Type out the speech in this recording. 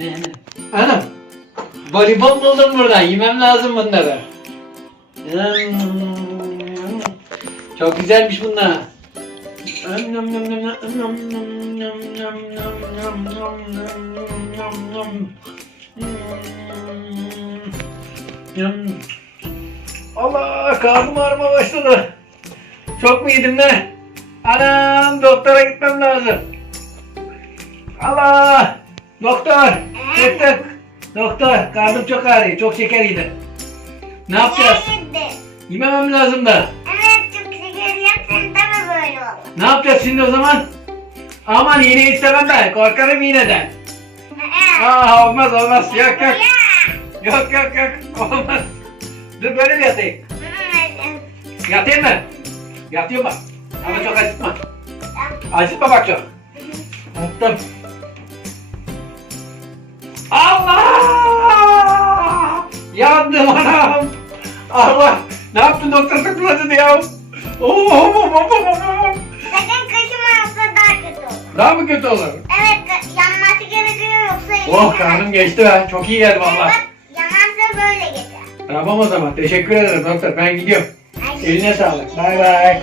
beğendim. Anam. Bonibon buldum buradan. Yemem lazım bunları. Çok güzelmiş bunlar. Allah karnım ağrıma başladı. Çok mu yedim ne? Anam doktora gitmem lazım. Allah doktor Çıktık! Doktor! Karnım çok ağrıyor. Çok şeker yedim. Ne yapacağız? Yememem lazım da. Evet çok şeker yersen tabii böyle olur. Ne yapacağız şimdi o zaman? Aman iğne istemem ben. Korkarım iğneden. Aa olmaz olmaz. Yok yok. Yok yok yok. Olmaz. Dur böyle mi yatayım? Yatayım mı? Yatıyorum bak. Ama çok acıtma. Acıtma bak çok. Yattım. Yandım anam. Allah! Ne yaptın doktor tıkladı ya? Oh, oh, oh, oh, oh, oh. Sakın kaşımazsa daha kötü olur. Daha mı kötü olur? Evet yanması gerekiyor yoksa Oh karnım geçti be. Çok iyi geldi valla. Evet yanarsa böyle geçer. Tamam o zaman. Teşekkür ederim doktor. Ben gidiyorum. Eline sağlık. Bay bay.